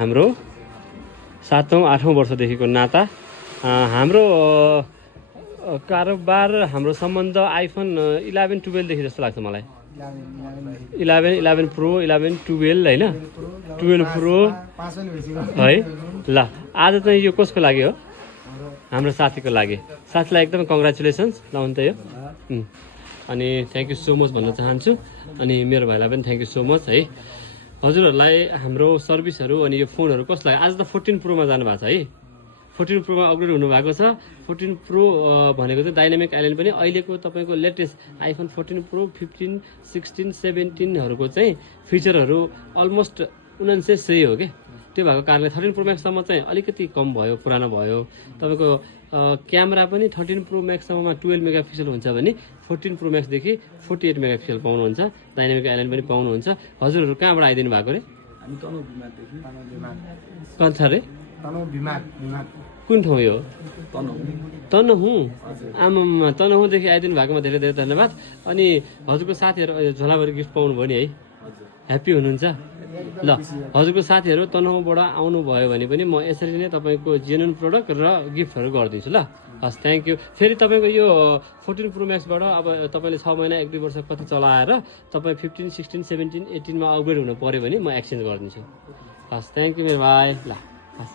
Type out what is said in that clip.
हाम्रो 7औं 8औं वर्षदेखिको नाता हाम्रो कारोबार हाम्रो सम्बन्ध आइफोन 11 12देखि जस्तो लाग्छ मलाई 11 प्रो 11 12 होइन 12 प्रो है ल आज चाहिँ यो कसको लागि हो हाम्रो साथीको लागि साथीलाई एकदम कङ्ग्रेचुलेसन्स ल हुन्छ यो अनि थ्याङ्क यू सो मच भन्न चाहन्छु अनि मेरो भाइलाई पनि थ्याङ्क यू सो मच है हजुरहरूलाई हाम्रो सर्भिसहरू अनि यो फोनहरू कस्तो लाग्यो आज त 14 प्रोमा जानुभएको छ है 14 प्रोमा अपग्रेड हुनुभएको छ 14 प्रो भनेको चाहिँ डाइनामिक आइल्यान्ड पनि अहिलेको तपाईँको लेटेस्ट आइफोन 14 प्रो 15 16 17हरूको चाहिँ फिचरहरू अलमोस्ट 99 सही हो कि त्यो भएको कारणले 13 प्रो म्याक्ससम्म चाहिँ अलिकति कम भयो पुरानो भयो तपाईँको क्यामेरा पनि 13 प्रो म्याक्ससम्ममा 12 मेगापिक्सल हुन्छ भने 14 प्रो म्याक्सदेखि 48 मेगापिक्सल पाउनुहुन्छ डाइनामिक आइल्यान्ड पनि पाउनुहुन्छ हजुरहरू कहाँबाट आइदिनु भएको रे कन्छ रे कुन ठाउँ यो तनहुँ आमामा तनहुँदेखि आइदिनु भएकोमा धेरै धेरै धन्यवाद अनि हजुरको साथीहरू झोलाभरि गिफ्ट पाउनुभयो नि है ह्याप्पी हुनुहुन्छ ल हजुरको साथीहरू तनहुँबाट आउनुभयो भने पनि म यसरी नै तपाईँको जेन्युन प्रोडक्ट र गिफ्टहरू गरिदिन्छु ल हस् थ्याङ्क यू फेरि तपाईँको यो 14 प्रो म्याक्सबाट अब तपाईँले 6 महिना 1-2 वर्ष कति चलाएर तपाईँ 15 16 17 18मा अपग्रेड हुनु पऱ्यो भने म एक्सचेन्ज गरिदिन्छु हस् थ्याङ्क यू मेरो भाइ ल हस्